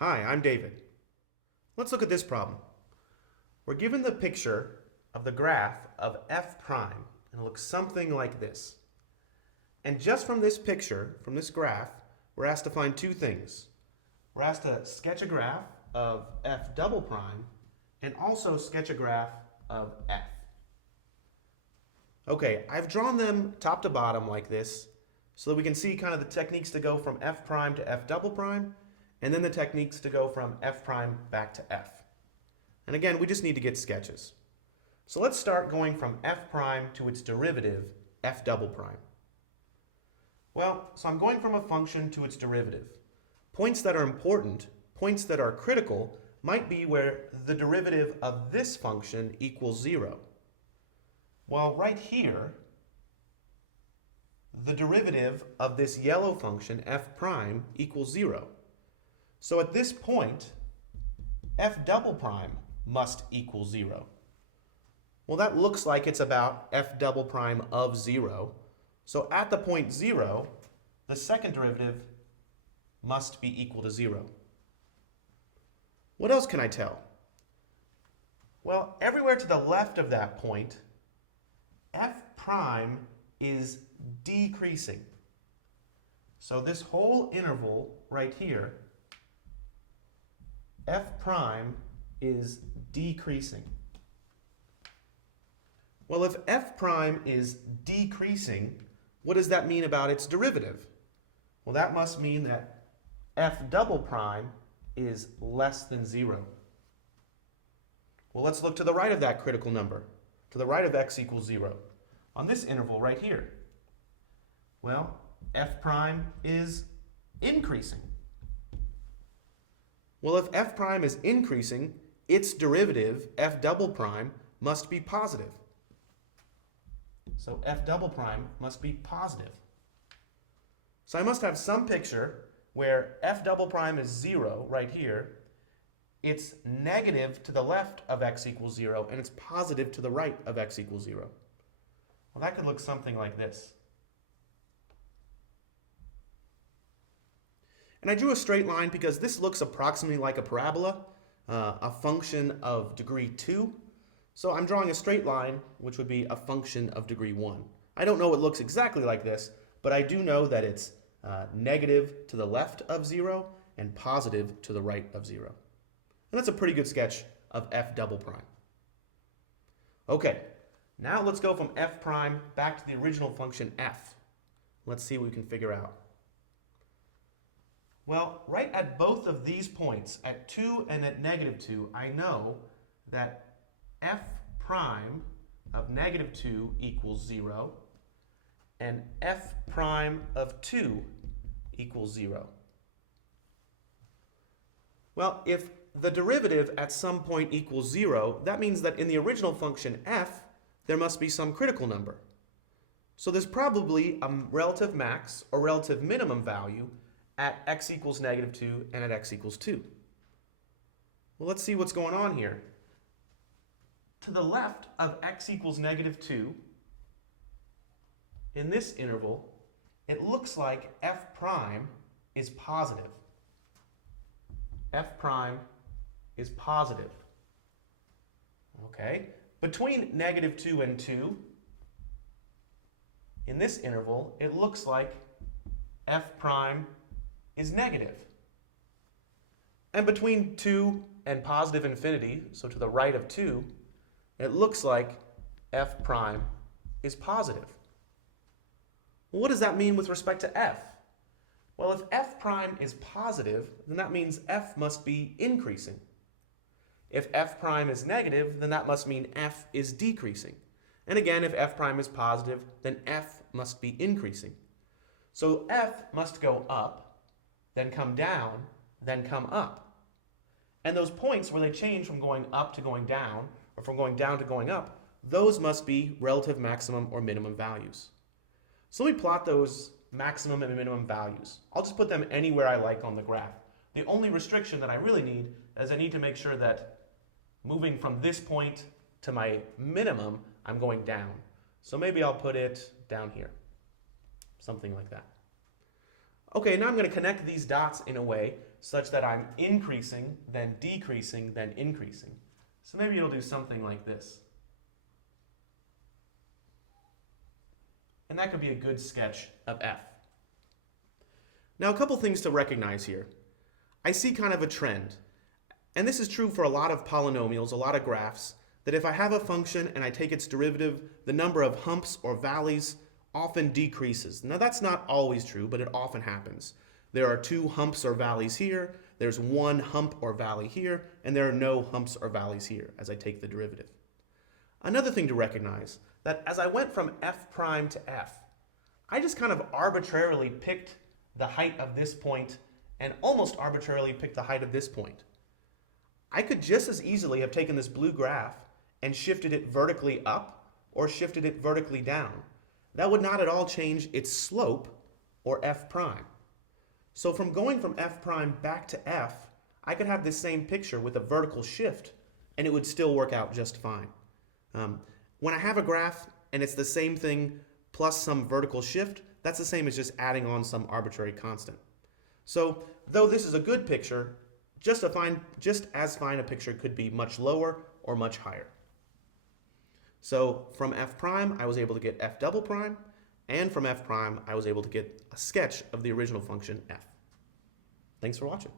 Hi, I'm David. Let's look at this problem. We're given the picture of the graph of f prime, and it looks something like this. And just from this picture, from this graph, we're asked to find two things. We're asked to sketch a graph of f double prime and also sketch a graph of f. Okay, I've drawn them top to bottom like this so that we can see kind of the techniques to go from f prime to f double prime, and then the techniques to go from f prime back to f. And again, we just need to get sketches. So let's start going from f prime to its derivative, f double prime. Well, so I'm going from a function to its derivative. Points that are important, points that are critical, might be where the derivative of this function equals 0. Well, right here, the derivative of this yellow function, f prime, equals 0. So at this point, f double prime must equal 0. Well, that looks like it's about f double prime of 0. So at the point 0, the second derivative must be equal to 0. What else can I tell? Well, everywhere to the left of that point, f prime is decreasing. So this whole interval right here, f prime is decreasing. Well, if f prime is decreasing, what does that mean about its derivative? Well, that must mean that f double prime is less than 0. Well, let's look to the right of that critical number, to the right of x equals 0, on this interval right here. Well, f prime is increasing. Well, if f prime is increasing, its derivative, f double prime, must be positive. So f double prime must be positive. So I must have some picture where f double prime is 0 right here. It's negative to the left of x equals 0, and it's positive to the right of x equals 0. Well, that could look something like this. And I drew a straight line because this looks approximately like a parabola, a function of degree 2. So I'm drawing a straight line, which would be a function of degree 1. I don't know it looks exactly like this, but I do know that it's negative to the left of 0 and positive to the right of 0. And that's a pretty good sketch of f double prime. Okay, now let's go from f prime back to the original function f. Let's see what we can figure out. Well, right at both of these points, at 2 and at negative 2, I know that f prime of negative 2 equals 0, and f prime of 2 equals 0. Well, if the derivative at some point equals 0, that means that in the original function f, there must be some critical number. So there's probably a relative max or relative minimum value at x equals negative 2 and at x equals 2. Well, let's see what's going on here. To the left of x equals negative 2, in this interval, it looks like f prime is positive. F prime is positive. Okay, between negative 2 and 2, in this interval, it looks like f prime is negative. And between 2 and positive infinity, so to the right of 2, it looks like f prime is positive. Well, what does that mean with respect to f? Well, if f prime is positive, then that means f must be increasing. If f prime is negative, then that must mean f is decreasing. And again, if f prime is positive, then f must be increasing. So f must go up, then come down, then come up. And those points where they change from going up to going down, or from going down to going up, those must be relative maximum or minimum values. So let me plot those maximum and minimum values. I'll just put them anywhere I like on the graph. The only restriction that I really need is I need to make sure that moving from this point to my minimum, I'm going down. So maybe I'll put it down here, something like that. Okay, now I'm going to connect these dots in a way such that I'm increasing, then decreasing, then increasing. So maybe it'll do something like this. And that could be a good sketch of f. Now, a couple things to recognize here. I see kind of a trend, and this is true for a lot of polynomials, a lot of graphs, that if I have a function and I take its derivative, the number of humps or valleys often decreases. Now, that's not always true, but it often happens. There are 2 humps or valleys here, there's 1 hump or valley here, and there are no humps or valleys here as I take the derivative. Another thing to recognize, that as I went from f prime to f, I just kind of arbitrarily picked the height of this point and almost arbitrarily picked the height of this point. I could just as easily have taken this blue graph and shifted it vertically up or shifted it vertically down. That would not at all change its slope or f prime. So from going from f prime back to f, I could have this same picture with a vertical shift and it would still work out just fine. When I have a graph and it's the same thing plus some vertical shift, that's the same as just adding on some arbitrary constant. So though this is a good picture, just as fine a picture could be much lower or much higher. So from f prime, I was able to get f double prime, and from f prime, I was able to get a sketch of the original function f. Thanks for watching.